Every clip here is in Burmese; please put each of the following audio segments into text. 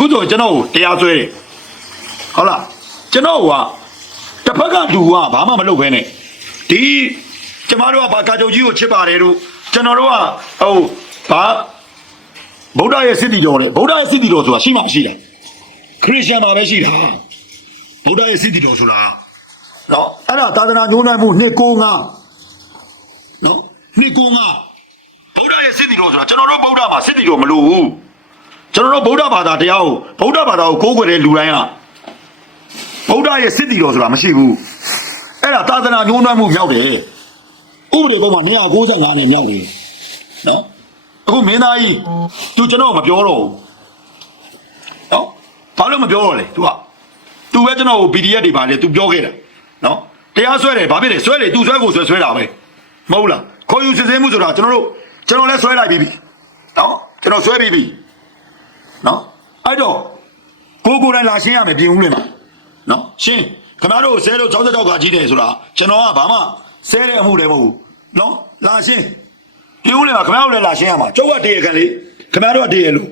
အခုဆိုကျွန်တော်ကိုတရားစွဲတယ်ဟုတ်လားကျွန်တော်ကတစ်ဖက်ကလူကဘာမှမလုပ်ဘဲနဲ့ဒီကျမတို့ကဘာကာချုပ်ကြီးကိုချစ်ပါတယ်တို့ကျွန်တော်တို့ကဟိုဘာဗုဒ္ဓရဲ့စစ်တီတော်တဲ့ဗုဒ္ဓရဲ့စစ်တီတော်ဆိုတာရှိမှမရှိတာခရစ်ယာန်မှာပဲရှိတာဗုဒ္ဓရဲ့စစ်တီတော်ဆိုတာနော်အဲ့ဒါသာသနာညှိုးနှံမှုနှစ်ကိုငါနော်နှစ်ကိုငါဗုဒ္ဓရဲ့စစ်တီတော်ဆိုတာကျွန်တော်တို့ဗုဒ္ဓမှာစစ်တီတော်မလို့ဘူး ကျွန်တော်တို့ဗုဒ္ဓဘာသာတရားကိုဗုဒ္ဓဘာသာကိုကိုးကွယ်တဲ့လူတိုင်းကဗုဒ္ဓရဲ့စစ်တီတော်ဆိုတာမရှိဘူးအဲ့ဒါသာသနာညှိုးနှံမှုမြောက်တယ်ဥပဒေကောမှာ195နဲ့မြောက်တယ်နော်အခုမင်းသားကြီး तू ကျွန်တော်မပြောတော့ဘူးနော်ဘာလို့မပြောတော့လဲ तू က तू ပဲကျွန်တော်ကို PDF တွေပါလေ तू ပြောခဲ့တာနော်တရားဆွဲတယ်ဘာဖြစ်လဲဆွဲတယ် तू ဆွဲကိုဆွဲဆွဲတာပဲမဟုတ်လားခေါ်ယူစစ်ဆေးမှုဆိုတာကျွန်တော်တို့ကျွန်တော်လည်းဆွဲလိုက်ပြီးပြီနော်ကျွန်တော်ဆွဲပြီးပြီ နော်အဲ့တော့ကိုကိုယ်တိုင်လာရှင်းရမယ်ပြင်ဦးလင်မှာနော်ရှင်းခင်ဗျားတို့ဆဲလို့66ကကြီးတယ်ဆိုတာကျွန်တော်ကဘာမှဆဲတဲ့အမှုတွေမဟုတ်ဘူးနော်လာရှင်းပြင်ဦးလင်မှာခင်ဗျားတို့လည်းလာရှင်းရမှာကျုပ်ကတည်ရခံလေခင်ဗျားတို့ကတည်ရလို့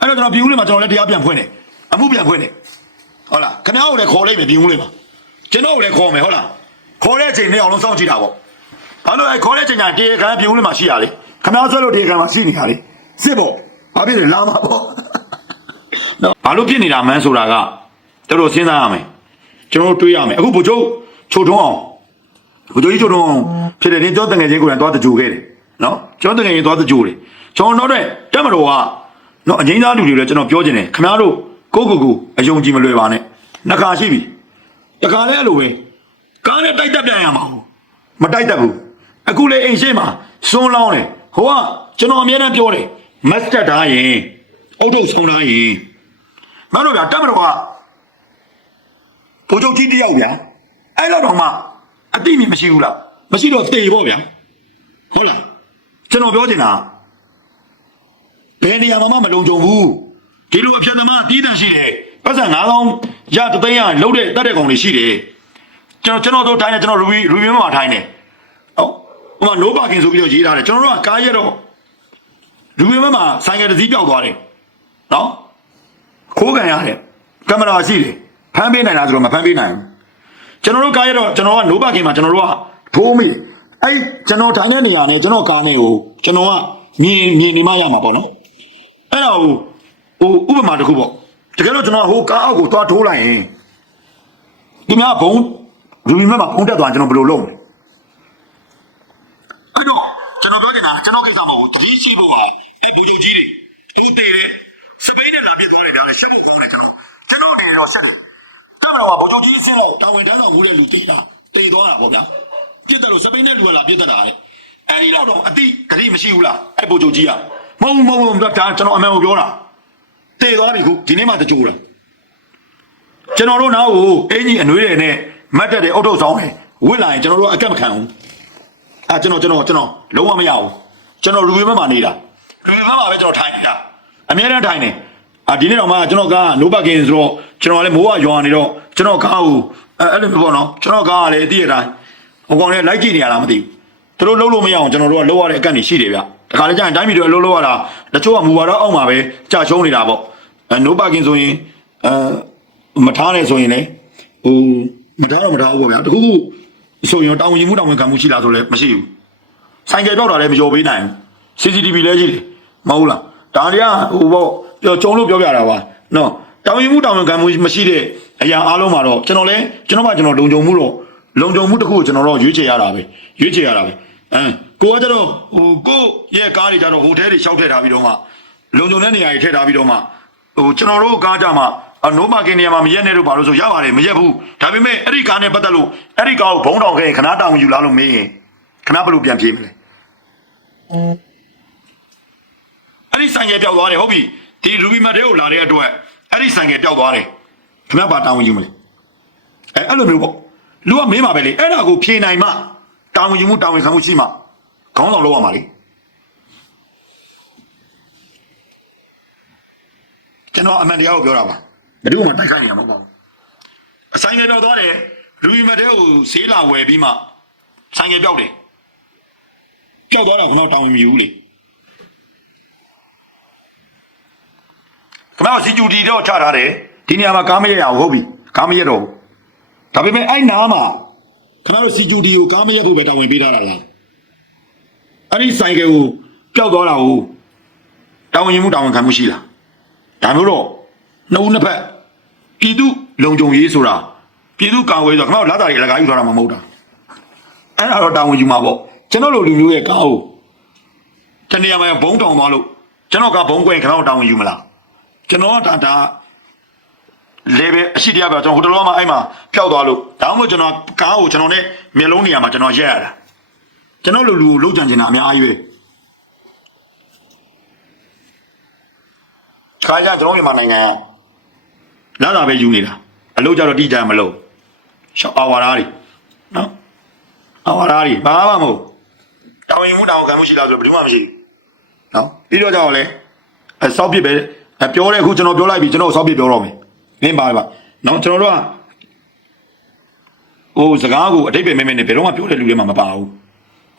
အဲ့တော့ကျွန်တော်ပြင်ဦးလင်မှာကျွန်တော်လည်းတရားပြန်ဖွင့်တယ်အမှုပြန်ဖွင့်တယ်ဟုတ်လားခင်ဗျားကိုလည်းခေါ်လိုက်မယ်ပြင်ဦးလေးပါကျွန်တော်ကိုလည်းခေါ်မယ်ဟုတ်လားခေါ်တဲ့အချိန်နဲ့အောင်လုံးစောင့်ကြည့်တာပေါ့ဘာလို့အဲခေါ်တဲ့အချိန်ကျရင်တေခံပြင်ဦးလေးမှာရှိရလေခင်ဗျားဆွဲလို့တေခံမှာရှိနေရလေစစ်ပေါ့ဘာဖြစ်လဲလာမှာပေါ့ နော်ဘာလို့ဖြစ်နေတာမန်းဆိုတာကတော်တော်စဉ်းစားရမယ်ကျွန်တော်တို့တွေးရမယ်အခုဘုချုပ်ချိုထုံးအောင်ဘုချုပ်ကြီးချိုထုံးအောင်ဖြစ်တယ်နေကြောတငယ်ချင်းကိုယ်တိုင်သွားတကြိုခဲ့တယ်နော်ကျောတငယ်ချင်းသွားတကြိုတယ်ကျွန်တော်တို့တက်မတော်ကနော်အငိမ့်သားလူတွေလည်းကျွန်တော်ပြောချင်တယ်ခင်ဗျားတို့ကိုကိုကိုအယုံကြည်မလွယ်ပါနဲ့နှခါရှိပြီတခါလဲအဲ့လိုပဲကားနဲ့တိုက်တက်ပြန်ရမှာဟုတ်မတိုက်တက်ဘူးအခုလေအိမ်ရှိမှာစွန်းလောင်းတယ်ဟိုကကျွန်တော်အမြဲတမ်းပြောတယ်မတ်တက်ထားရင်အုတ်ထုတ်ဆုံးထားရင် မဟုတ်တော့ဗျာတက်မတော်ကဘိုးချုပ်ကြီးတယောက်ဗျာအဲ့တော့တော့မှအတိမြင်မရှိဘူးလားမရှိတော့တေပေါ့ဗျာဟုတ်လားကျွန်တော်ပြောချင်တာဘယ်နေရာမှာမှမလုံခြုံဘူးဒီလိုအဖြတ်သမားအတီးတန်ရှိတယ်ပတ်စံ9000ရတသိန်းရလုံးတဲ့တက်တဲ့ကောင်တွေရှိတယ်ကျွန်တော်ကျွန်တော်တို့ထိုင်းတယ်ကျွန်တော် review review မှာထိုင်းတယ်ဟုတ်ဟိုမှာ no parking ဆိုပြီးတော့ရေးထားတယ်ကျွန်တော်တို့ကကားရက်တော့ review မှာဆိုင်ကယ်တစ်စီးပျောက်သွားတယ်နော် ခိုးကန်ရတယ်ကင်မရာရှိတယ်ဖမ်းပေးနိုင်လားဆိုတော့မဖမ်းပေးနိုင်ဘူးကျွန်တော်တို့ကားရက်တော့ကျွန်တော်က no parking မှာကျွန်တော်တို့ကထိုးမိအဲ့ကျွန်တော်ထိုင်တဲ့နေရာနဲ့ကျွန်တော်ကားနဲ့ကိုကျွန်တော်ကမြင်မြင်နေမှရမှာပေါ့နော်အဲ့ဒါဟိုဟိုဥပမာတစ်ခုပေါ့တကယ်လို့ကျွန်တော်ဟိုကားအောက်ကိုသွားထိုးလိုက်ရင်ဒီမှာဘုံရူမီမက်မှာဘုံတက်သွားရင်ကျွန်တော်ဘယ်လိုလုပ်မလဲအဲ့တော့ကျွန်တော်ပြောချင်တာကျွန်တော်ကိစ္စမဟုတ်ဘူးတတိရှိဖို့ကအဲ့ဘူချုပ်ကြီးတွေသူတည်တယ်စ ပိန်နဲ့လာပြစ်သွားတယ်ဒါလည်းရှင်းဖို့ကောင်းတယ်ကျွန်တော်ကျွန်တော်နေတော့ရှင်းတယ်တမန်တော်ကဘူချုပ်ကြီးဆင်းတော့တာဝန်တန်းတော်ဝူတဲ့လူတည်တာတည်သွားတာပေါ့ဗျာပြစ်တယ်လို့စပိန်နဲ့လူကလာပြစ်တတ်တာလေအဲ့ဒီတော့တော့အတိတတိမရှိဘူးလားအဲ့ဘူချုပ်ကြီးကမဟုတ်ဘူးမဟုတ်ဘူးဒါကျွန်တော်အမှန်ကိုပြောတာတည်သွားပြီခုဒီနေ့မှတကြိုးတာကျွန်တော်တို့နောက်ကိုအင်ကြီးအနှွေးတွေနဲ့မတ်တက်တဲ့အုတ်ထုတ်ဆောင်တယ်ဝစ်လာရင်ကျွန်တော်တို့အကက်မခံဘူးအဲကျွန်တော်ကျွန်တော်ကျွန်တော်လုံးဝမရဘူးကျွန်တော်ရူဘီမမှာနေတာရူဘီမမှာပဲကျွန်တော်ထိုင်နေတာ အများနဲ့ထိုင်နေအာဒီနေ့တော့မှကျွန်တော်ကနိုးဘကင်ဆိုတော့ကျွန်တော်လည်းမိုးကရွာနေတော့ကျွန်တော်ကားကိုအဲအဲ့လိုပေါ့နော်ကျွန်တော်ကားကလည်းအတိအတိုင်းဟိုကောင်လည်းလိုက်ကြည့်နေရလားမသိဘူးသူတို့လုံးလို့မရအောင်ကျွန်တော်တို့ကလုံးရတဲ့အကန့်တွေရှိတယ်ဗျတခါလေကျရင်တိုင်းပြည်တွေအလုံးလုံးရတာတချို့ကမူပါတော့အောက်မှာပဲကြာရှုံးနေတာပေါ့အဲ no parking ဆိုရင်အဲမထားနဲ့ဆိုရင်လေဟိုမထားတော့မထားဘူးပေါ့ဗျာတခုခုဆိုရင်တောင်းဝင်မှုတောင်းဝင်ခံမှုရှိလားဆိုလည်းမရှိဘူးဆိုင်ကယ်ပြောက်တာလည်းမလျော်ပေးနိုင်ဘူး CCTV လည်းရှိတယ်မဟုတ်လား ဒါတွေကဟိုပေါ့ပြောကြုံလို့ပြောပြတာပါနော်တောင်းဝင်မှုတောင်းဝင်ခံမှုမရှိတဲ့အရာအားလုံးမှာတော့ကျွန်တော်လည်းကျွန်တော်မှကျွန်တော်လုံခြုံမှုတော့လုံခြုံမှုတစ်ခုကိုကျွန်တော်တော့ရွေးချယ်ရတာပဲရွေးချယ်ရတာပဲအမ်ကိုကကျတော့ဟိုကိုရဲ့ကားတွေကျတော့ဟိုထဲတွေရှောက်ထည့်ထားပြီးတော့မှလုံခြုံတဲ့နေရာတွေထည့်ထားပြီးတော့မှဟိုကျွန်တော်တို့ကားကြမှာအနိုးမာကင်နေရာမှာမရက်နဲ့တို့ဘာလို့ဆိုရပါတယ်မရက်ဘူးဒါပေမဲ့အဲ့ဒီကားနဲ့ပတ်သက်လို့အဲ့ဒီကားကိုဘုံတောင်ခဲ့ရင်ခဏတောင်ယူလာလို့မေးရင်ခဏဘယ်လိုပြန်ပြေးမလဲ အဲ့ဒီဆိုင်ကယ်ပျောက်သွားတယ်ဟုတ်ပြီဒီရူဘီမတ်တွေကိုလာတဲ့အတွက်အဲ့ဒီဆိုင်ကယ်ပျောက်သွားတယ်ခဏပါတောင်ယူမလဲအဲ့အဲ့လိုမျိုးပေါ့လူကမေးမှာပဲလေအဲ့ဒါကိုဖြေနိုင်မှတောင်ယူမှုတောင်ဝင်ခံမှုရှိမှခေါင်းဆောင်လောက်ရမှာလေကျွန်တော်အမှန်တရားကိုပြောတာပါဘယ်သူမှတိုက်ခိုက်နေရမှာမဟုတ်ပါဘူးအဆိုင်ငယ်ပြောက်သွားတယ်လူကြီးမတဲ့ကိုဈေးလာဝယ်ပြီးမှဆိုင်ငယ်ပြောက်တယ်ပြောက်သွားတာကတော့တောင်းဝင်မြူဘူးလေ ခမတော်စီကျူတီတော့ချထားတယ်ဒီနေရာမှာကားမရရအောင်ဟုတ်ပြီကားမရတော့ဘူးဒါပေမဲ့အဲ့နားမှာခင်ဗျားတို့စီကျူတီကိုကားမရဖို့ပဲတာဝန်ပေးထားတာလားအဲ့ဒီဆိုင်ကယ်ကိုပျောက်သွားတာကိုတာဝန်ယူမှုတာဝန်ခံမှုရှိလားဒါမျိုးတော့နှစ်ဦးနှစ်ဖက်ပြည်သူလုံခြုံရေးဆိုတာပြည်သူကာဝေးဆိုတာခင်ဗျားတို့လက်သားတွေအလကားယူထားတာမှမဟုတ်တာအဲ့ဒါတော့တာဝန်ယူမှာပေါ့ကျွန်တော်လိုလူမျိုးရဲ့ကားကိုတနေရာမှာဘုံတောင်သွားလို့ကျွန်တော်ကဘုံကွင်းခင်ဗျားတို့တာဝန်ယူမလား ကျွန်တော်ကဒါဒါလေပဲအရှိတရားပဲကျွန်တော်ဟိုတလောမှာအဲ့မှာပျောက်သွားလို့ဒါမှမဟုတ်ကျွန်တော်ကားကိုကျွန်တော်နဲ့မျက်လုံးနေရာမှာကျွန်တော်ရက်ရတာကျွန်တော်လူလူကိုလှုပ်ကြံနေတာအများကြီးပဲခါကြကျွန်တော်မြန်မာနိုင်ငံလာတာပဲယူနေတာအလုပ်ကြတော့တိကျမလုပ်ရှောက်အဝါရာတွေနော်အဝါရာတွေဘာမှမဟုတ်တောင်းရင်မှုတောင်းခံမှုရှိလားဆိုတော့ဘယ်သူမှမရှိဘူးနော်ပြီးတော့ကြောက်လဲအဲစောက်ပြစ်ပဲ အဲပြောတဲ့အခုကျွန်တော်ပြောလိုက်ပြီကျွန်တော်စောက်ပြစ်ပြောတော့မယ်နင်းပါပါနော်ကျွန်တော်တို့ကဟိုစကားကိုအတိတ်ပဲမဲမဲနဲ့ဘယ်တော့မှပြောတဲ့လူတွေမှမပါဘူး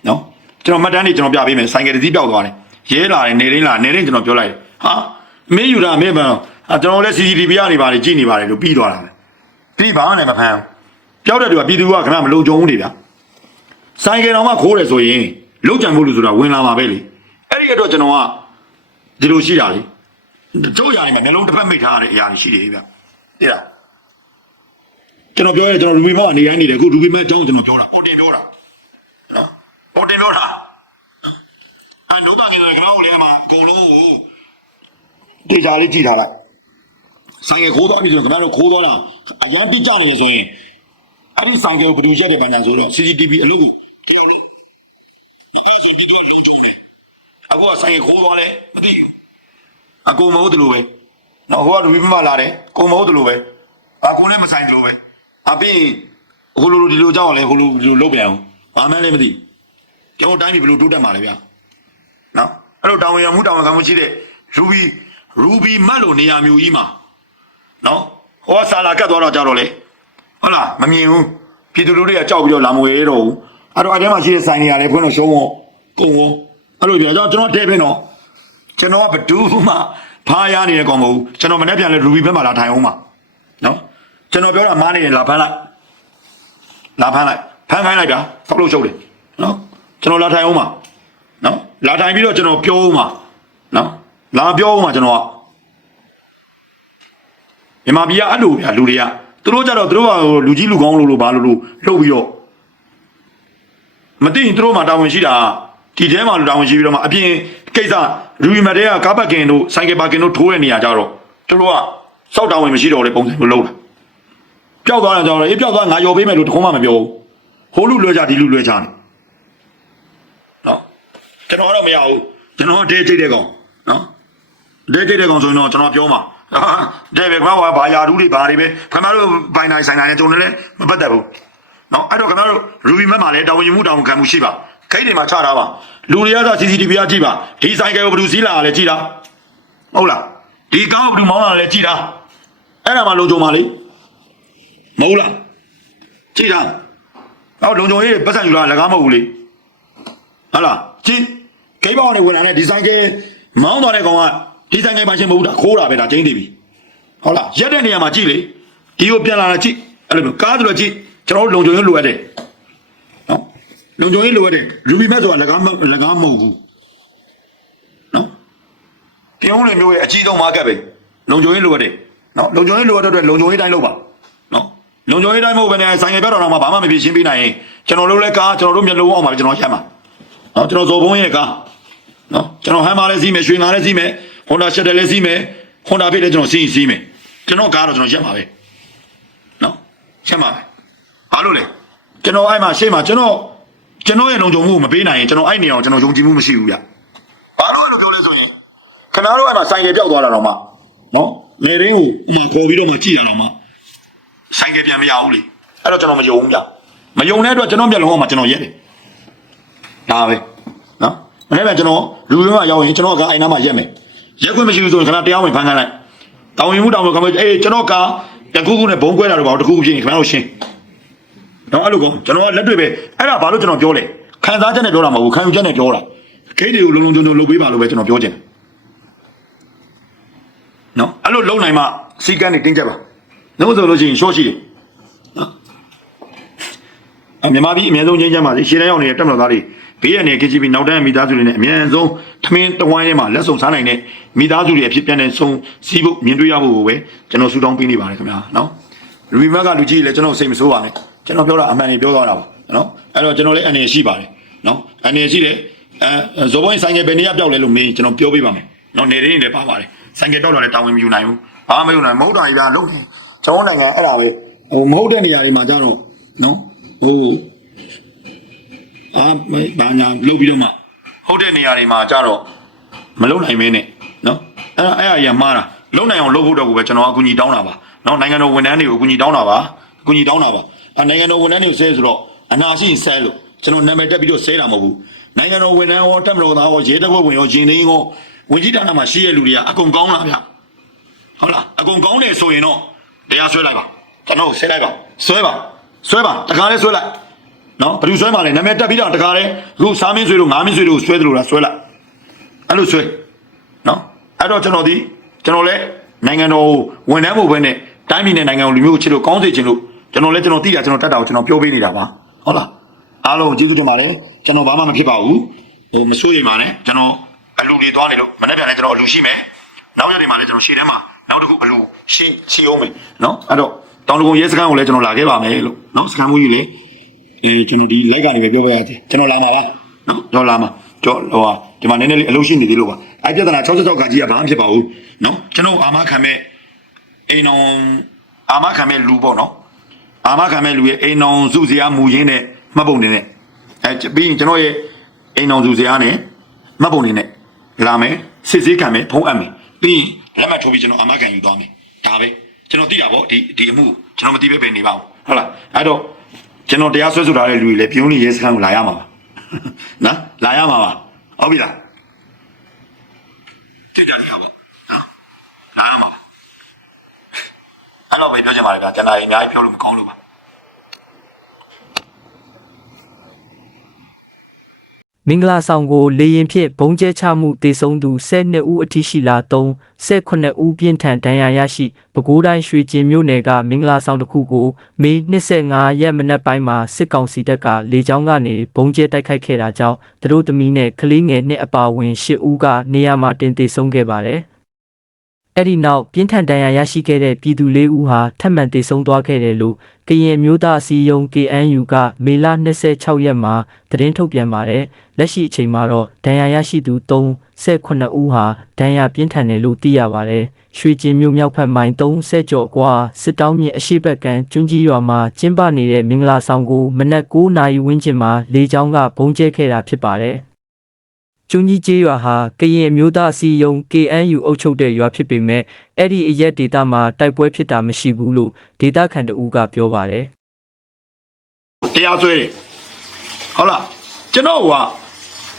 နော်ကျွန်တော်မှတ်တမ်းတွေကျွန်တော်ပြပေးမယ်ဆိုင်ကယ်တစ်စီးပျောက်သွားတယ်ရဲလာတယ်နေရင်းလာနေရင်းကျွန်တော်ပြောလိုက်တယ်ဟာမင်းယူတာမင်းဘာအာကျွန်တော်လည်း CCTV ရနေပါလေကြည့်နေပါတယ်လို့ပြီးသွားတာပဲပြီးဘာမှလည်းမဖမ်းဘူးပျောက်တဲ့သူကပြည်သူကခဏမလုံကြုံဘူးနေဗျာဆိုင်ကယ်တော်မှခိုးတယ်ဆိုရင်လုံကြံဖို့လို့ဆိုတာဝင်လာမှာပဲလေအဲ့ဒီအတွက်ကျွန်တော်ကဒီလိုရှိတာလေ တို့ရတယ်မယ်မျိုးလုံးတစ်ဖက်မိတ်ထားရတဲ့အရာတွေရှိတယ်ဗျသိလားကျွန်တော်ပြောရဲကျွန်တော်ရူဘီမောကနေတိုင်းနေတယ်အခုရူဘီမေအကြောင်းကျွန်တော်ပြောတာပေါ်တင်ပြောတာနော်ပေါ်တင်ပြောတာအဲနိုးပါငယ်ကကျွန်တော်လည်းအမအကုန်လုံးကိုတေချာလေးကြည့်ထားလိုက်ဆိုင်ကခိုးသွားပြီဆိုတော့ခင်ဗျားတို့ခိုးသွားတာအရန်တိကျနေရဆိုရင်အဲ့ဒီဆိုင်ကကိုဘယ်သူရက်တယ်ပန်းတန်ဆိုတော့ CCTV အလုပ်ကိုတရားလို့အဲ့ဆိုပြီးတော့လုံးချုံတယ်အခုကဆိုင်ခိုးသွားလဲမသိဘူး အကူမဟုတ်တယ်လို့ပဲနော်ဟိုကလူပြီးမှလာတယ်ကိုမဟုတ်တယ်လို့ပဲအကူလည်းမဆိုင်တယ်လို့ပဲအပြင်ဟိုလိုလိုဒီလိုကြောက်လဲဟိုလိုဒီလိုလုပ်ပြန်အောင်ဘာမှလည်းမသိကျွန်တော်တိုင်းပြည်ဘယ်လိုတိုးတက်မှာလဲဗျာနော်အဲ့လိုတောင်းဝင်ရမှုတောင်းဝင်ခံမှုရှိတဲ့ရူဘီရူဘီမတ်လိုနေရာမျိုးကြီးမှာနော်ဟောဆာလာကတ်သွားတော့ကြတော့လေဟုတ်လားမမြင်ဘူးပြည်သူလူတွေကကြောက်ပြီးတော့လာမဝဲတော့ဘူးအဲ့တော့အထဲမှာရှိတဲ့ဆိုင်တွေကလည်းခွန်းတော့ရှုံးဖို့ကုန်ဖို့အဲ့လိုပြန်ကျွန်တော်ကျွန်တော်တဲ့ပင်တော့ ကျွန်တော်ကဘဒူးမှဖားရနေတဲ့ကောင်မဟုတ်ဘူးကျွန်တော်မနေ့ပြန်လဲရူဘီဘက်မှာလာထိုင်အောင်ပါနော်ကျွန်တော်ပြောတာမားနေတယ်လာဖမ်းလိုက်လာဖမ်းလိုက်ဖမ်းခိုင်းလိုက်တာဖောက်လို့ရှုပ်တယ်နော်ကျွန်တော်လာထိုင်အောင်ပါနော်လာထိုင်ပြီးတော့ကျွန်တော်ပြောအောင်ပါနော်လာပြောအောင်ပါကျွန်တော်ကမြန်မာပြည်ကအဲ့လိုဗျာလူတွေကသူတို့ကြတော့သူတို့ကဟိုလူကြီးလူကောင်းလို့လို့ဘာလို့လို့လှုပ်ပြီးတော့မသိရင်သူတို့မှတာဝန်ရှိတာဒီထဲမှာလူတာဝန်ရှိပြီးတော့မှအပြင် ကိစ္စရူဘီမတ်တွေကကားပတ်ကင်တို့ဆိုင်ကယ်ပါကင်တို့ထိုးတဲ့နေရာကြတော့သူတို့ကစောက်တာဝန်မရှိတော့လေပုံစံမျိုးလုံးတာပျောက်သွားတယ်ကြတော့အေးပျောက်သွားငါရော်ပေးမယ်လို့တခုမှမပြောဘူးဟိုလူလွှဲကြဒီလူလွှဲချနေနော်ကျွန်တော်ကတော့မရဘူးကျွန်တော်ဒေးကြိတ်တဲ့ကောင်နော်ဒေးကြိတ်တဲ့ကောင်ဆိုရင်တော့ကျွန်တော်ပြောမှာဒေးပဲကွာဘာယာဒူးတွေဘာတွေပဲခင်ဗျားတို့ဘိုင်နိုင်ဆိုင်နိုင်ကျွန်တော်လည်းမပတ်သက်ဘူးနော်အဲ့တော့ခင်ဗျားတို့ရူဘီမက်မှာလည်းတာဝန်ယူမှုတာဝန်ခံမှုရှိပါ ခိတ်တွေမှာချထားပါလူတွေကသာ CCTV အကြည့်ပါဒီဆိုင်ကယ်ကိုဘယ်သူစီးလာတာလဲကြည့်တာဟုတ်လားဒီကားကိုဘယ်သူမောင်းလာလဲကြည့်တာအဲ့ဒါမှလုံခြုံပါလေမဟုတ်လားကြည့်တာဟောလုံခြုံရေးပတ်စံယူလာလကားမဟုတ်ဘူးလေဟုတ်လားကြည့်ဂိမ်းပေါင်းနဲ့ဝင်လာတဲ့ဒီဆိုင်ကယ်မောင်းသွားတဲ့ကောင်ကဒီဆိုင်ကယ်ပါရှင်မဟုတ်တာခိုးတာပဲဒါကျင်းနေပြီဟုတ်လားရက်တဲ့နေရာမှာကြည့်လေဒီကိုပြန်လာတာကြည့်အဲ့လိုမျိုးကားဆိုတော့ကြည့်ကျွန်တော်တို့လုံခြုံရေးလိုအပ်တယ်နော် လုံခြုံရေးလိုရတယ်ရူဘီမက်ဆိုတာလကားမလကားမဟုတ်ဘူးနော်ပြုံးလေမျိုးရဲ့အကြီးဆုံးမားကတ်ပဲလုံခြုံရေးလိုရတယ်နော်လုံခြုံရေးလိုရတဲ့အတွက်လုံခြုံရေးတိုင်းလုပ်ပါနော်လုံခြုံရေးတိုင်းမဟုတ်ဘဲနဲ့ဆိုင်ငယ်ပြတ်တော်တော့မှဘာမှမဖြစ်ရှင်းပေးနိုင်ရင်ကျွန်တော်တို့လည်းကားကျွန်တော်တို့မျက်လုံးအောင်ပါကျွန်တော်ရက်မှာနော်ကျွန်တော်ဇော်ဘုံရဲ့ကားနော်ကျွန်တော်ဟမ်မာလည်းစီးမယ်ရွှေငါလည်းစီးမယ်ဟွန်ဒါရှက်တယ်လည်းစီးမယ်ဟွန်ဒါဖိတ်လည်းကျွန်တော်စီးစီးမယ်ကျွန်တော်ကားတော့ကျွန်တော်ရက်မှာပဲနော်ရက်မှာပဲဘာလို့လဲကျွန်တော်အဲ့မှာရှေ့မှာကျွန်တော် ကျွန်တော်ရဲ့လုံခြုံမှုကိုမပေးနိုင်ရင်ကျွန်တော်အဲ့နေအောင်ကျွန်တော်ယုံကြည်မှုမရှိဘူးဗျဘာလို့အဲ့လိုပြောလဲဆိုရင်ခဏတော့အဲ့မှာဆိုင်ကယ်ပြောက်သွားတာတော့မှနော်လေရင်းကိုခေါ်ပြီးတော့မှကြည့်ရအောင်မှဆိုင်ကယ်ပြန်မရဘူးလေအဲ့တော့ကျွန်တော်မယုံဘူးဗျမယုံတဲ့အတွက်ကျွန်တော်မျက်လုံးအောင်မှာကျွန်တော်ရက်တယ်ဒါပဲနော်မနေ့ကကျွန်တော်လူရင်းကရောက်ရင်ကျွန်တော်ကအိုင်နာမှာရက်မယ်ရက်ခွင့်မရှိဘူးဆိုရင်ခဏတရားဝင်ဖမ်းခိုင်းလိုက်တောင်းရင်မှုတောင်းလို့ကမအေးကျွန်တော်ကတကူကူနဲ့ဘုံကွဲတာတော့ဘာတကူကူဖြစ်ရင်ခင်ဗျားတို့ရှင်း နော်အဲ့လိုကောကျွန်တော်ကလက်တွေ့ပဲအဲ့ဒါဘာလို့ကျွန်တော်ပြောလဲခံစားချက်နဲ့ပြောတာမဟုတ်ဘူးခံယူချက်နဲ့ပြောတာဂိတ်တွေကိုလုံလုံချုံချုံလုပ်ပေးပါလို့ပဲကျွန်တော်ပြောချင်တယ်နော်အဲ့လိုလုံနိုင်မှစီကန်းနေတင်းကြပ်ပါနှုတ်ဆိုလို့ရှိရင်ရှော့ရှိတယ်နော်အမြန်မာပြည်အများဆုံးချင်းချမ်းပါစေရှေ့တန်းရောက်နေတဲ့တက်မတော်သားတွေဘေးရနေ KGB နောက်တန်းမိသားစုတွေနဲ့အများဆုံးထမင်းတဝိုင်းထဲမှာလက်ဆောင်စားနိုင်တဲ့မိသားစုတွေအဖြစ်ပြန်တဲ့ဆုံးစီးဖို့မြင်တွေ့ရဖို့ကိုပဲကျွန်တော်ဆူတောင်းပေးနေပါတယ်ခင်ဗျာနော် ရီမက်ကလူကြီးလည်းကျွန်တော်စိတ်မဆိုးပါနဲ့ကျွန်တော်ပြောတာအမှန်ကြီးပြောသွားတာပါနော်အဲ့တော့ကျွန်တော်လည်းအနေရှိပါတယ်နော်အနေရှိတယ်အဲဇော်ဘိုင်းဆိုင်ငယ်ဘယ်နေရာပြောက်လဲလို့မေးကျွန်တော်ပြောပေးပါမယ်နော်နေရင်းလည်းပါပါတယ်ဆိုင်ငယ်ပြောက်လာလည်းတာဝန်မယူနိုင်ဘူးဘာမှမယူနိုင်မဟုတ်တာကြီးဗျာလုံးနေကျွန်တော်နိုင်ငံအဲ့ဒါပဲဟိုမဟုတ်တဲ့နေရာတွေမှာကြတော့နော်ဟိုအာဘာညာလုပ်ပြီးတော့မှဟုတ်တဲ့နေရာတွေမှာကြတော့မလုံနိုင်မင်းနဲ့နော်အဲ့ဒါအဲ့အရာမှားတာလုံနိုင်အောင်လုပ်ဖို့တော့ကိုပဲကျွန်တော်အကူအညီတောင်းတာပါ နော်နိုင်ငံတော်ဝန်ထမ်းတွေကိုအကူအညီတောင်းတာပါအကူအညီတောင်းတာပါအဲနိုင်ငံတော်ဝန်ထမ်းတွေကိုဆဲဆိုတော့အနာရှိရင်ဆဲလို့ကျွန်တော်နာမည်တက်ပြီးတော့ဆဲတာမဟုတ်ဘူးနိုင်ငံတော်ဝန်ထမ်းရောတက်မတော်သားရောရဲတပ်ဖွဲ့ဝင်ရောရင်သိန်းရောဝင်ကြီးဌာနမှာရှိရလူတွေကအကုန်ကောင်းလားဗျဟုတ်လားအကုန်ကောင်းတယ်ဆိုရင်တော့တရားဆွဲလိုက်ပါကျွန်တော်ဆဲလိုက်ပါဆွဲပါဆွဲပါတခါလဲဆွဲလိုက်နော်ဘယ်သူဆွဲမှာလဲနာမည်တက်ပြီးတော့တကားတယ်အခုစားမင်းဆွေတို့ငါးမင်းဆွေတို့ဆွဲတယ်လို့လားဆွဲလိုက်အဲ့လိုဆွဲနော်အဲ့တော့ကျွန်တော်ဒီကျွန်တော်လဲနိုင်ငံတော်ကိုဝန်ထမ်းဖို့ပဲနဲ့ တိုင်းပြည်နဲ့နိုင်ငံကိုလူမျိုးကိုချစ်လို့ကောင်းစေချင်လို့ကျွန်တော်လဲကျွန်တော်သိတာကျွန်တော်တတ်တာကိုကျွန်တော်ပြောပေးနေတာပါဟုတ်လားအားလုံးကျေးဇူးတင်ပါတယ်ကျွန်တော်ဘာမှမဖြစ်ပါဘူးဟိုမစိုးရိမ်ပါနဲ့ကျွန်တော်အလူတွေသွားနေလို့မနေ့ပြန်လဲကျွန်တော်အလူရှိမယ်နောက်ရက်တွေမှာလဲကျွန်တော်ရှေ့ထဲမှာနောက်တစ်ခုအလူရှင်းချီအောင်မယ်နော်အဲ့တော့တောင်တကုံရဲစခန်းကိုလဲကျွန်တော်လာခဲ့ပါမယ်လို့နော်စခန်းမူကြီးလေအေးကျွန်တော်ဒီလက်ကနေပဲပြောပြရတယ်ကျွန်တော်လာမှာပါနော်ကျွန်တော်လာမှာကြောဟိုဟာဒီမှာနည်းနည်းလေးအလုပ်ရှိနေသေးလို့ပါအဲ့ပြဿနာ66ကကြီးကဘာမှဖြစ်ပါဘူးနော်ကျွန်တော်အာမခံမဲ့ အိမ်အောင်အာမခံမဲ့လူပေါ့နော်အာမခံမဲ့လူရဲ့အိမ်အောင်စုစရာမူရင်းနဲ့မှတ်ပုံနေနဲ့အဲပြီးရင်ကျွန်တော်ရဲ့အိမ်အောင်စုစရာနဲ့မှတ်ပုံနေနဲ့လာမယ်စစ်ဆေးခံမယ်ဖုံးအပ်မယ်ပြီးရင်လက်မှတ်ထိုးပြီးကျွန်တော်အာမခံယူသွားမယ်ဒါပဲကျွန်တော်သိတာပေါ့ဒီဒီအမှုကိုကျွန်တော်မသိဘဲပဲနေပါဘူးဟုတ်လားအဲ့တော့ကျွန်တော်တရားစွဲဆိုထားတဲ့လူတွေလည်းပြုံးနေရဲစခန်းကိုလာရမှာပါနော်လာရမှာပါဟုတ်ပြီလားကြည့်ကြရအောင်နော်လာရမှာပါ အဲ့တော့ပဲပြောချင်ပါတယ်ဗျာကျွန်တော်အများကြီးပြောလို့မကောင်းလို့ပါမင်္ဂလာဆောင်ကိုလေရင်ဖြင့်ဘုံကျဲချမှုတေဆုံးသူ12ဦးအထိရှိလာ3 18ဦးပြင်းထန်ဒဏ်ရာရရှိပဲခူးတိုင်းရွှေကျင်မြို့နယ်ကမင်္ဂလာဆောင်တစ်ခုကိုမေ25ရက်မနက်ပိုင်းမှာစစ်ကောင်စီတပ်ကလေကြောင်းကနေဘုံကျဲတိုက်ခိုက်ခဲ့တာကြောင့်သူတို့သမီးနဲ့ကလေးငယ်နှစ်အပါအဝင်10ဦးကနေရာမှာတင်တေဆုံးခဲ့ပါတယ်။ အဲ့ဒီနောက်ပြင်းထန်ဒဏ်ရာရရှိခဲ့တဲ့ပြည်သူ၄ဦးဟာထပ်မံတေဆုံးသွားခဲ့တယ်လို့ကရင်မျိုးသားအစည်းအရုံး KNU ကမေလ26ရက်မှာသတင်းထုတ်ပြန်ပါတယ်။လက်ရှိအချိန်မှာတော့ဒဏ်ရာရရှိသူ38ဦးဟာဒဏ်ရာပြင်းထန်တယ်လို့သိရပါတယ်။ရွှေကျင်မြို့မြောက်ဘက်မိုင်30ကျော်ကွာစစ်တောင်းမြစ်အရှိတ်ဘက်ကကျွန်းကြီးရွာမှာကျင်းပနေတဲ့မင်္ဂလာဆောင်ကိုမနက်9နာရီဝန်းကျင်မှာလေကြောင်းကဘုံကျဲခဲ့တာဖြစ်ပါတယ်။ ကျွန်းကြီးကျေးရွာဟာကရင်အမျိုးသားအစည်းအရုံး KNU အုပ်ချုပ်တဲ့ရွာဖြစ်ပေမဲ့အဲ့ဒီအရက်ဒေတာမှာတိုက်ပွဲဖြစ်တာမရှိဘူးလို့ဒေတာခန်တဦးကပြောပါတယ်တရားစွဲတယ်ဟုတ်လားကျွန်တော်က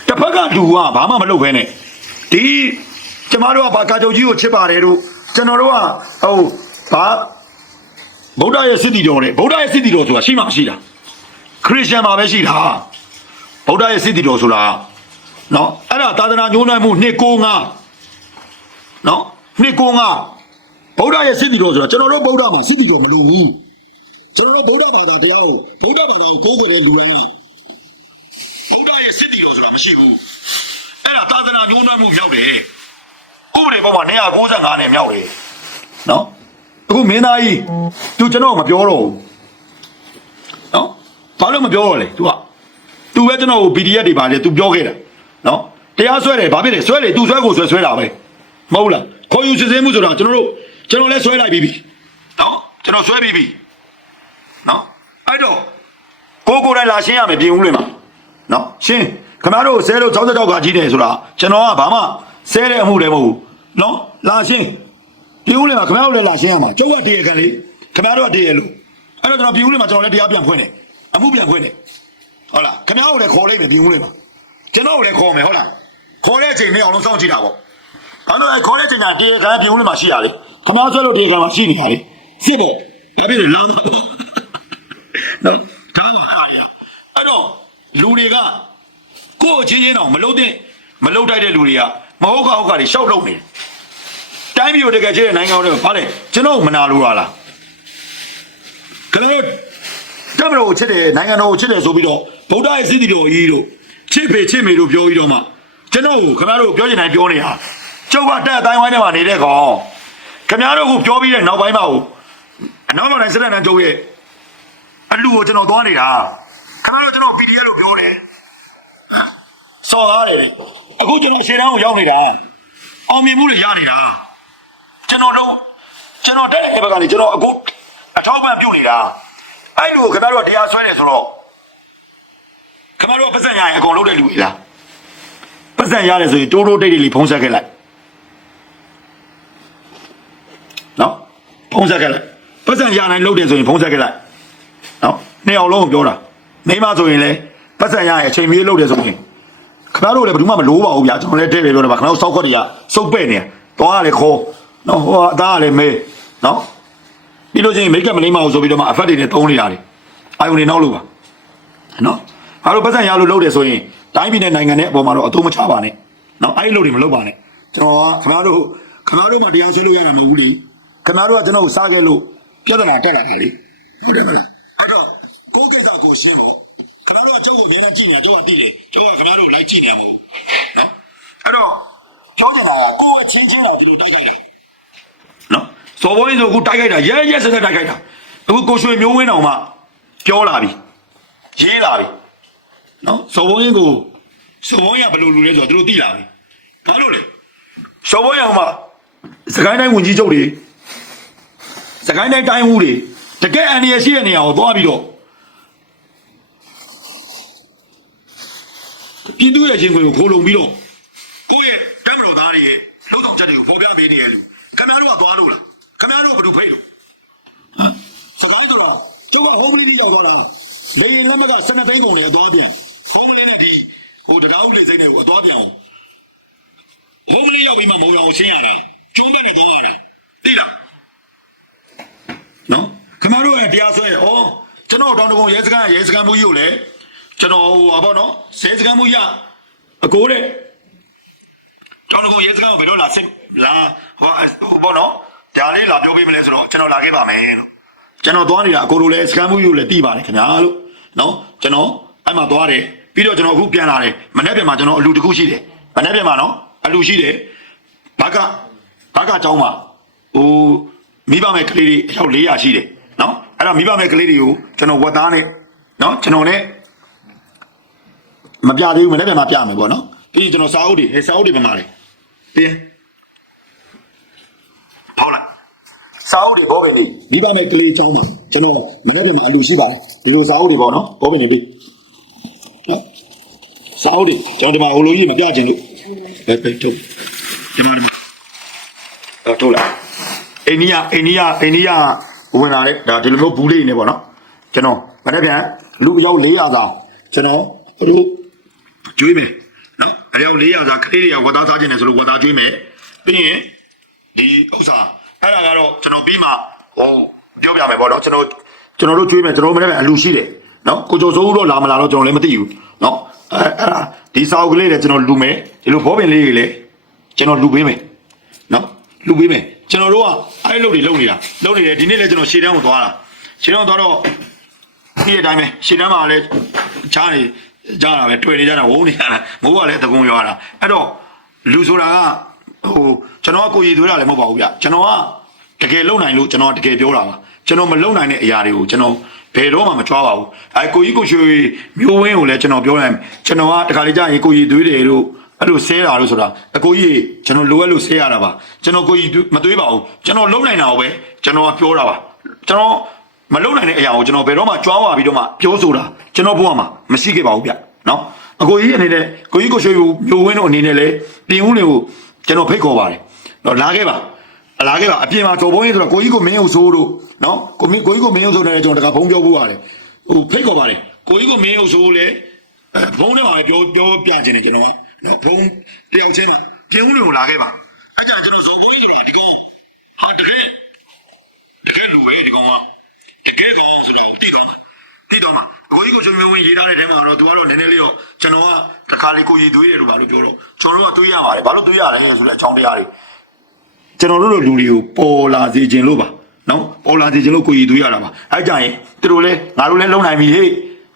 တစ်ဖက်ကလူကဘာမှမလုပ်ဘဲနဲ့ဒီကျမတို့ကဘာကာချုပ်ကြီးကိုချစ်ပါတယ်တို့ကျွန်တော်တို့ကဟိုဘာဗုဒ္ဓရဲ့စစ်တီတော်နဲ့ဗုဒ္ဓရဲ့စစ်တီတော်ဆိုတာရှိမှမရှိတာခရစ်ယာန်မှာပဲရှိတာဗုဒ္ဓရဲ့စစ်တီတော်ဆိုတာ နော်အဲ့ဒါသာသနာညှိုးနှံမှုနှစ်ကိုငါနော်နှစ်ကိုငါဗုဒ္ဓရဲ့စစ်တီတော်ဆိုတာကျွန်တော်တို့ဗုဒ္ဓမှာစစ်တီတော်မလို့ဘူး ကျွန်တော်တို့ဗုဒ္ဓဘာသာတရားကိုဗုဒ္ဓဘာသာကိုကိုယ်ကိုယ်တဲ့လူတိုင်းကဗုဒ္ဓရဲ့စစ်တီတော်ဆိုတာမရှိဘူးအဲ့ဒါသာသနာညှိုးနှံမှုမြောက်တယ်ဥပဒေပေါ်မှာ195နဲ့မြောက်တယ်နော်အခုမင်းသားကြီး तू ကျွန်တော်မပြောတော့ဘူးနော်ဘာလို့မပြောတော့လဲ तू က तू ပဲကျွန်တော်ကို PDF တွေပါလေ तू ပြောခဲ့တာ နော်တရားဆွဲတယ်ဘာဖြစ်လဲဆွဲတယ် तू ဆွဲကိုဆွဲဆွဲတာပဲမဟုတ်လားခေါ်ယူစစ်ဆေးမှုဆိုတာကျွန်တော်တို့ကျွန်တော်လည်းဆွဲလိုက်ပြီးပြီနော်ကျွန်တော်ဆွဲပြီးပြီနော်အဲ့တော့ကိုကိုယ်တိုင်လာရှင်းရမယ်ပြင်ဦးလွင်မှာနော်ရှင်းခင်ဗျားတို့ဆဲလို့66ကကြီးတယ်ဆိုတာကျွန်တော်ကဘာမှဆဲတဲ့အမှုတွေမဟုတ်ဘူးနော်လာရှင်းပြင်ဦးလွင်မှာခင်ဗျားတို့လည်းလာရှင်းရမှာကျုပ်ကတည်ရခံလေခင်ဗျားတို့ကတည်ရလို့အဲ့တော့ကျွန်တော်ပြင်ဦးလွင်မှာကျွန်တော်လည်းတရားပြန်ဖွင့်တယ်အမှုပြန်ဖွင့်တယ်ဟုတ်လားခင်ဗျားတို့လည်းခေါ်လိုက်တယ်ပြင်ဦးလွင်မှာ ကျွန်တော်တို့လည်းခေါ်မယ်ဟုတ်လားခေါ်တဲ့အချိန်မင်းအောင်လုံးစောင့်ကြည့်တာပေါ့ဘာလို့လဲခေါ်တဲ့အချိန်ကတည်ရခံပြင်ဦးလွင်မှာရှိရလေခင်ဗျားဆွဲလို့တည်ရခံမှာရှိနေရလေစစ်ပေါ့ဒါဖြစ်တယ်လမ်းနော်ဒါကအားရအဲ့တော့လူတွေကကိုယ့်အချင်းချင်းတော့မလုံးတဲ့မလုံးတိုက်တဲ့လူတွေကမဟုတ်ခါဟုတ်ခါတွေရှောက်လုံးနေတယ်တတိုင်းပြည်ကိုတကယ်ချစ်တဲ့နိုင်ငံတော်ဘာလဲကျွန်တော်မနာလို့ရလားခင်ဗျားတို့တမတော်ကိုချစ်တယ်နိုင်ငံတော်ကိုချစ်တယ်ဆိုပြီးတော့ဗုဒ္ဓရဲ့စည်းတီတော်ကြီးတို့ ချစ်ဖေချစ်မေတို့ပြောပြီးတော့မှကျွန်တော်ကိုခင်ဗျားတို့ပြောချင်တိုင်းပြောနေတာကျုပ်ကတက်အတိုင်းဝိုင်းထဲမှာနေတဲ့ကောင်ခင်ဗျားတို့ကပြောပြီးတဲ့နောက်ပိုင်းမှာကိုအနောက်ပိုင်းစစ်တပ်နဲ့ကျုပ်ရဲ့အလူကိုကျွန်တော်သွားနေတာခင်ဗျားတို့ကျွန်တော် PDF လို့ပြောတယ်စော်ကားတယ်အခုကျွန်တော်ရှေ့တန်းကိုရောက်နေတာအောင်မြင်မှုတွေရနေတာကျွန်တော်တို့ကျွန်တော်တက်တဲ့ဘက်ကနေကျွန်တော်အခုအထောက်ပံ့ပြုတ်နေတာအဲ့လိုခင်ဗျားတို့ကတရားဆွဲနေဆိုတော့ ခင်ဗျားတို့ကပတ်စံရရင်အကုန်လုံးတဲ့လူကြီးလားပတ်စံရတယ်ဆိုရင်တိုးတိုးတိတ်တိတ်လေးဖုံးဆက်ခဲ့လိုက်နော်ဖုံးဆက်ခဲ့လိုက်ပတ်စံရနိုင်လို့တယ်ဆိုရင်ဖုံးဆက်ခဲ့လိုက်နော်နှစ်အောင်လုံးကိုပြောတာမိမဆိုရင်လေပတ်စံရရင်အချိန်မီလို့တယ်ဆိုရင်ခင်ဗျားတို့လည်းဘယ်သူမှမလိုပါဘူးဗျာကျွန်တော်လည်းတဲ့ပဲပြောတယ်ပါခင်ဗျားတို့စောက်ခွက်တွေကစုပ်ပဲ့နေသွားရတယ်ခေါ်နော်ဟိုအသားကလည်းမေးနော်ပြီးလို့ချင်းမိတ်ကပ်မလေးမအောင်ဆိုပြီးတော့မှအဖက်တွေနဲ့တုံးနေရတယ်အာယုန်တွေနောက်လို့ပါနော် အားလို့ပတ်စံရလို့လုပ်တယ်ဆိုရင်တိုင်းပြည်နဲ့နိုင်ငံနဲ့အပေါ်မှာတော့အသုံးမချပါနဲ့နော်အဲ့ဒီလုပ်တွေမလုပ်ပါနဲ့ကျွန်တော်ကခင်ဗျားတို့ခင်ဗျားတို့မှတရားဆွဲလို့ရတာမဟုတ်ဘူးလေခင်ဗျားတို့ကကျွန်တော်ကိုစားခဲ့လို့ပြဿနာတက်လာတာလေဟုတ်တယ်မလားအဲ့တော့ကိုယ်ကိစ္စကိုရှင်းလို့ခင်ဗျားတို့ကကြောက်ကိုအများနဲ့ကြည့်နေတာကြောက်ကတိတယ်ကြောက်ကခင်ဗျားတို့လိုက်ကြည့်နေရမဟုတ်ဘူးနော်အဲ့တော့ပြောချင်တာကကိုယ်အချင်းချင်းတော့ဒီလိုတိုက်ခိုက်တာနော်စော်ဘိုးရင်ဆိုအခုတိုက်ခိုက်တာရဲရဲဆက်ဆက်တိုက်ခိုက်တာအခုကိုရွှေမျိုးဝင်းတော်မှပြောလာပြီရေးလာပြီ နော်စော်ဘုံရင်ကိုစော်ဘုံရဘယ်လိုလူလဲဆိုတော့သူတို့သိလာပြီဘာလို့လဲစော်ဘုံရဟိုမှာစကိုင်းတိုင်းဝင်ကြီးချုပ်တွေစကိုင်းတိုင်းတိုင်းဦးတွေတကယ်အန်ရရှိတဲ့နေရာကိုသွားပြီးတော့ပြည်သူရဲ့ချင်းကိုခိုးလုံပြီးတော့ကိုယ့်ရဲ့တမတော်သားတွေရဲ့လှုပ်ဆောင်ချက်တွေကိုပေါ်ပြပေးနေရလူခင်ဗျားတို့ကသွားလို့လားခင်ဗျားတို့ကဘယ်သူဖိတ်လို့ဟမ်စကားဆိုတော့ကျုပ်ကဟိုးမလီရောက်သွားတာလေရင်လက်မက12သိန်းကုန်လေအသွားပြန် ဟောင်းမလေးနဲ့ဒီဟိုတရားဥပဒေစိတ်တွေကိုအသွားပြောင်းဟောင်းမလေးရောက်ပြီးမှမဟုတ်အောင်ရှင်းရတယ်ကျုံးပဲနဲ့သွားရတာသိလားနော်ခမတို့ရဲ့တရားဆွဲဩကျွန်တော်တောင်တကုံရဲစခန်းရဲစခန်းမှုကြီးကိုလည်းကျွန်တော်ဟိုပါပေါ့နော်ဆဲစခန်းမှုကြီးအကိုတဲ့တောင်တကုံရဲစခန်းကိုဘယ်တော့လာဆက်လာဟိုဟိုပေါ့နော်ဒါလေးလာပြောပေးမလဲဆိုတော့ကျွန်တော်လာခဲ့ပါမယ်လို့ကျွန်တော်သွားနေတာအကိုလိုလည်းစခန်းမှုကြီးကိုလည်းတီးပါတယ်ခင်ဗျာလို့နော်ကျွန်တော်အဲ့မှာသွားတယ် ပြီးတော့ကျွန်တော်အခုပြန်လာတယ်မနေ့ပြန်မှာကျွန်တော်အလူတစ်ခုရှိတယ်မနေ့ပြန်မှာနော်အလူရှိတယ်ဘာကဘာကအကြောင်းမှာဟိုမိဘမဲ့ကလေးတွေအယောက်400ရှိတယ်နော်အဲ့တော့မိဘမဲ့ကလေးတွေကိုကျွန်တော်ဝတ်သားနဲ့နော်ကျွန်တော်နဲ့မပြသေးဘူးမနေ့ပြန်မှာပြမယ်ပေါ့နော်ပြီးရင်ကျွန်တော်စာအုပ်တွေအဲစာအုပ်တွေပြန်လာတယ်ပြီးဟောလိုက်စာအုပ်တွေဘောပင်နေမိဘမဲ့ကလေးအကြောင်းမှာကျွန်တော်မနေ့ပြန်မှာအလူရှိပါတယ်ဒီလိုစာအုပ်တွေပေါ့နော်ဘောပင်နေပြီးနော် စာအုပ်တွေကျွန်တော်ဒီမှာဟိုလိုကြီးမပြချင်လို့ပဲပဲထုတ်ဒီမှာဒီမှာတော့ထုတ်လာအိန္ဒိယအိန္ဒိယအိန္ဒိယဝင်လာတဲ့ဒါဒီလိုမျိုးဘူးလေးနေပေါ့နော်ကျွန်တော်မနေ့ပြန်လူအယောက်400တောင်ကျွန်တော်တို့ကျွေးမယ်နော်အယောက်400တောင်ကလေးတွေကဝတ်သားစားခြင်းနဲ့ဆိုလို့ဝတ်သားကျွေးမယ်ပြီးရင်ဒီဥစ္စာအဲ့ဒါကတော့ကျွန်တော်ပြီးမှဟိုပြောပြမယ်ပေါ့နော်ကျွန်တော်ကျွန်တော်တို့ကျွေးမယ်ကျွန်တော်တို့မနေ့ပြန်အလူရှိတယ်နော်ကိုကျော်စိုးဦးတော့လာမလာတော့ကျွန်တော်လည်းမသိဘူးနော် အဲ့အဲ့ဒါဒီစာအုပ်ကလေးလည်းကျွန်တော်လူမယ်ဒီလိုဘောပင်လေးတွေလည်းကျွန်တော်လူပေးမယ်နော်လူပေးမယ်ကျွန်တော်တို့ကအဲ့လိုတွေလုပ်နေတာလုပ်နေတယ်ဒီနေ့လည်းကျွန်တော်ရှေ့တန်းကိုသွားတာရှေ့တန်းကိုသွားတော့ဒီအတိုင်းပဲရှေ့တန်းမှာလည်းချားနေကြတာပဲတွေ့နေကြတာဝုန်းနေကြတာမိုးကလည်းတကုံရွာတာအဲ့တော့လူဆိုတာကဟိုကျွန်တော်ကကိုရည်သွေးတာလည်းမဟုတ်ပါဘူးဗျကျွန်တော်ကတကယ်လုံနိုင်လို့ကျွန်တော်ကတကယ်ပြောတာပါကျွန်တော်မလုံနိုင်တဲ့အရာတွေကိုကျွန်တော် ဘယ်တော့မှမကြွားပါဘူးအဲကိုကြီးကိုရွှေမျိုးဝင်းကိုလည်းကျွန်တော်ပြောလိုက်ကျွန်တော်ကတခါလေကြာရင်ကိုရည်သွေးတယ်လို့အဲ့လိုဆဲတာလို့ဆိုတာအကိုကြီးကျွန်တော်လိုအပ်လို့ဆဲရတာပါကျွန်တော်ကိုကြီးမသွေးပါဘူးကျွန်တော်လုံနိုင်တာကိုပဲကျွန်တော်ကပြောတာပါကျွန်တော်မလုံနိုင်တဲ့အရာကိုကျွန်တော်ဘယ်တော့မှကြွားဝါပြီးတော့မှပြောဆိုတာကျွန်တော်ဘဝမှာမရှိခဲ့ပါဘူးဗျနော်အကိုကြီးအနေနဲ့ကိုကြီးကိုရွှေမျိုးဝင်းတို့အနေနဲ့လည်းပြင်ဦးတွေကိုကျွန်တော်ဖိတ်ခေါ်ပါတယ်နော်လာခဲ့ပါ အလားခဲ့ပါအပြင်မှာတော်ဘုံကြီးဆိုတော့ကိုကြီးကိုမင်းအောင်ဆိုးတို့နော်ကိုမင်းကိုကြီးကိုမင်းအောင်ဆိုးတယ်ကျွန်တော်တကဖုံးပြောဖို့ရတယ်ဟိုဖိတ်ခေါ်ပါတယ်ကိုကြီးကိုမင်းအောင်ဆိုးလေအဲဖုံးထဲမှာပဲပြောပြောပြချင်တယ်ကျွန်တော်ကနော်ဖုံးတယောက်ချင်းမှာပြင်ဦးလို့လာခဲ့ပါအဲ့ကြကျွန်တော်ဇော်ဘုံကြီးဆိုတာဒီကောင်ဟာတကယ်တကယ်လူပဲဒီကောင်ကတကယ်ကောင်ဆိုတာကိုသိသွားမှာသိသွားမှာအကိုကြီးကိုကျွန်တော်ဝင်ရေးထားတဲ့ထဲမှာတော့သူကတော့နည်းနည်းလေးတော့ကျွန်တော်ကတခါလေးကိုရည်သွေးတယ်လို့ဘာလို့ပြောတော့ကျွန်တော်တို့ကတွေးရပါတယ်ဘာလို့တွေးရလဲဆိုတဲ့အကြောင်းတရားတွေ ကျွန်တော်တို့လိုလူတွေကိုပေါ်လာစေခြင်းလို့ပါနော်ပေါ်လာစေခြင်းလို့ကိုရည်သွေးရတာပါအဲကြရင်သူတို့လည်းငါတို့လည်းလုံနိုင်ပြီဟေ့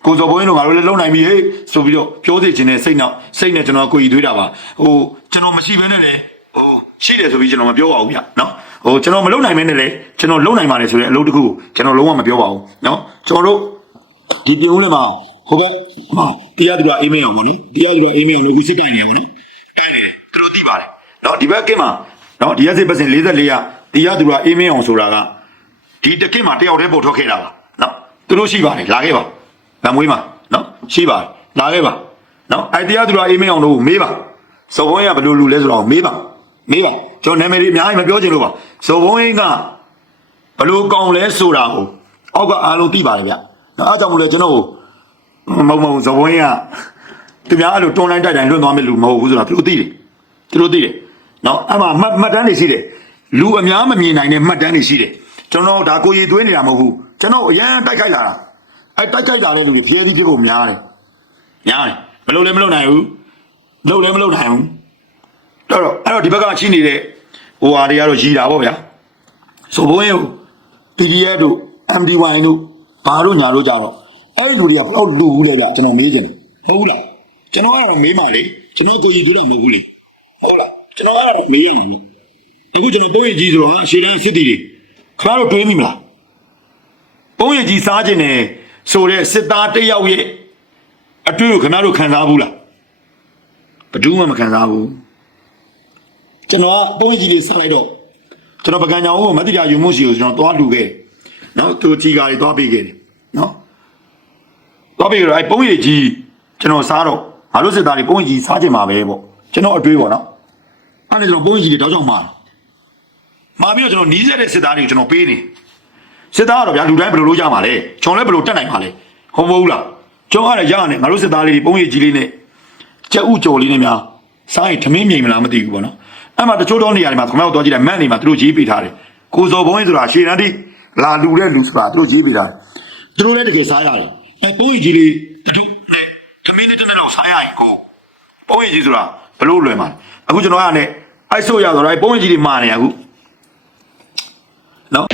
ကိုစော်ဘုန်းကြီးတို့ငါတို့လည်းလုံနိုင်ပြီဟေ့ဆိုပြီးတော့ပြောစေခြင်းနဲ့စိတ်နောက်စိတ်နဲ့ကျွန်တော်ကိုရည်သွေးတာပါဟိုကျွန်တော်မရှိဘဲနဲ့လည်းဟိုရှိတယ်ဆိုပြီးကျွန်တော်မပြောပါဘူးဗျနော်ဟိုကျွန်တော်မလုံနိုင်မဲနဲ့လည်းကျွန်တော်လုံနိုင်ပါတယ်ဆိုတဲ့အလုပ်တစ်ခုကိုကျွန်တော်လုံးဝမပြောပါဘူးနော်ကျွန်တော်တို့ဒီပြုံးလည်းမအောင်ဟိုဘက်ဟာတရားသူကအေးမေးအောင်ဗောနော်တရားသူကအေးမေးအောင်လို့ခုစစ်ကိုင်နေရဗောနော်အဲ့လေသူတို့သိပါတယ်နော်ဒီဘက်ကင်းမှာ နော်ဒီရက်စစ်ပတ်စင်44ရတရားသူကအေးမေးအောင်ဆိုတာကဒီတကင်းမှာတယောက်တည်းပို့ထွက်ခဲ့တာပါနော်သူတို့ရှိပါတယ်လာခဲ့ပါဗမွေးမှာနော်ရှိပါတယ်လာခဲ့ပါနော်အဲ့တရားသူကအေးမေးအောင်တို့မေးပါစောဘုန်းကြီးကဘယ်လိုလူလဲဆိုတော့မေးပါမေးပါကျွန်တော်နာမည်ကြီးအများကြီးမပြောချင်လို့ပါစောဘုန်းကြီးကဘလို့ကောင်းလဲဆိုတာကိုအောက်ကအားလုံးသိပါတယ်ဗျ။အဲအကြောင်းမို့လဲကျွန်တော်မုံမုံဇဘွင်းကသူများအဲ့လိုတွန်းလိုက်တိုက်တိုင်းလွတ်သွားမဲ့လူမဟုတ်ဘူးဆိုတာသူတို့သိတယ်။သူတို့သိတယ်။ နော်အဲ့မှာမှတ်မှတ်တမ်းတွေရှိတယ်။လူအများမမြင်နိုင်တဲ့မှတ်တမ်းတွေရှိတယ်။ကျွန်တော်ဒါကိုရည်သွေးနေတာမဟုတ်ဘူး။ကျွန်တော်အရန်တိုက်ခိုက်လာတာ။အဲတိုက်ခိုက်လာတဲ့လူတွေဖျဲသီးဖြစ်ဖို့များတယ်။များတယ်။မလုပ်လဲမလုပ်နိုင်ဘူး။လုပ်လဲမလုပ်နိုင်ဘူး။တော့တော့အဲ့တော့ဒီဘက်ကရှိနေတဲ့ဟိုဟာတွေကတော့ရည်တာပေါ့ဗျာ။ဆိုဘုန်းကြီးကို PDF တို့ MD1 တို့ဘာတို့ညာတို့ကြတော့အဲ့ဒီလူတွေကဘယ်တော့လူဘူးလဲဗျကျွန်တော်မေးချင်တယ်ဟုတ်ဘူးလားကျွန်တော်ကတော့မေးပါလေကျွန်တော်ကိုရည်တွေ့တော့မဟုတ်ဘူးလေဟုတ်လား ကျွန်တော်ကတော့မေးရမှာလေအခုကျွန်တော်ပုံရည်ကြီးဆိုတော့ရှေ့တန်းစစ်တီတွေခင်ဗျားတို့တွေးမိမလားပုံရည်ကြီးစားခြင်းနဲ့ဆိုတဲ့စစ်သားတစ်ယောက်ရဲ့အတွေ့ကိုခင်ဗျားတို့ခံစားဘူးလားဘယ်သူမှမခံစားဘူးကျွန်တော်ကပုံရည်ကြီးလေးဆက်လိုက်တော့ကျွန်တော်ပကံကြောင်ကိုမတိတာယူမှုရှိကိုကျွန်တော်သွားလူခဲ့တယ်နော်သူကြီးကားတွေသွားပေးခဲ့တယ်နော်သွားပေးကြတော့အဲပုံရည်ကြီးကျွန်တော်စားတော့ငါတို့စစ်သားတွေပုံရည်ကြီးစားကြမှာပဲပေါ့ကျွန်တော်အတွေးပေါ့နော် အဲ့ဒါကျွန်တော်ပုံရည်ကြီးတွေတောက်ချောင်းမှာမာပြီးတော့ကျွန်တော်နီးစက်တဲ့စစ်သားတွေကိုကျွန်တော်ပေးနေစစ်သားကတော့ဗျာလူတိုင်းဘယ်လိုလုပ်ကြမှာလဲကျွန်တော်လည်းဘယ်လိုတက်နိုင်မှာလဲဟုတ်မဟုတ်လားကျွန်တော်ကတော့ရရတယ်ငါတို့စစ်သားလေးတွေပုံရည်ကြီးလေးနဲ့ကြက်ဥကြော်လေးနဲ့များစားရင်ထမင်းမြိန်မလားမသိဘူးပေါ့နော်အဲ့မှာတချို့တော့နေရာတွေမှာခမောက်တော့ကြည့်တယ်မန့်နေမှာသူတို့ရေးပေးထားတယ်ကိုစော်ဘုံကြီးဆိုတာရှေ့တန်းတိလာလူတဲ့လူဆိုတာသူတို့ရေးပေးထားတယ်သူတို့လည်းတကယ်စားရတယ်အဲပုံရည်ကြီးလေးတထုနဲ့ထမင်းနဲ့တနေ့တော့စားရရင်ကိုပုံရည်ကြီးဆိုတာဘလို့လွယ်မှာလဲအခုကျွန်တော်ကလည်း အိုက်ဆို့ရတော့အဲပုံရည်ကြီးတွေမာနေရအခုနော်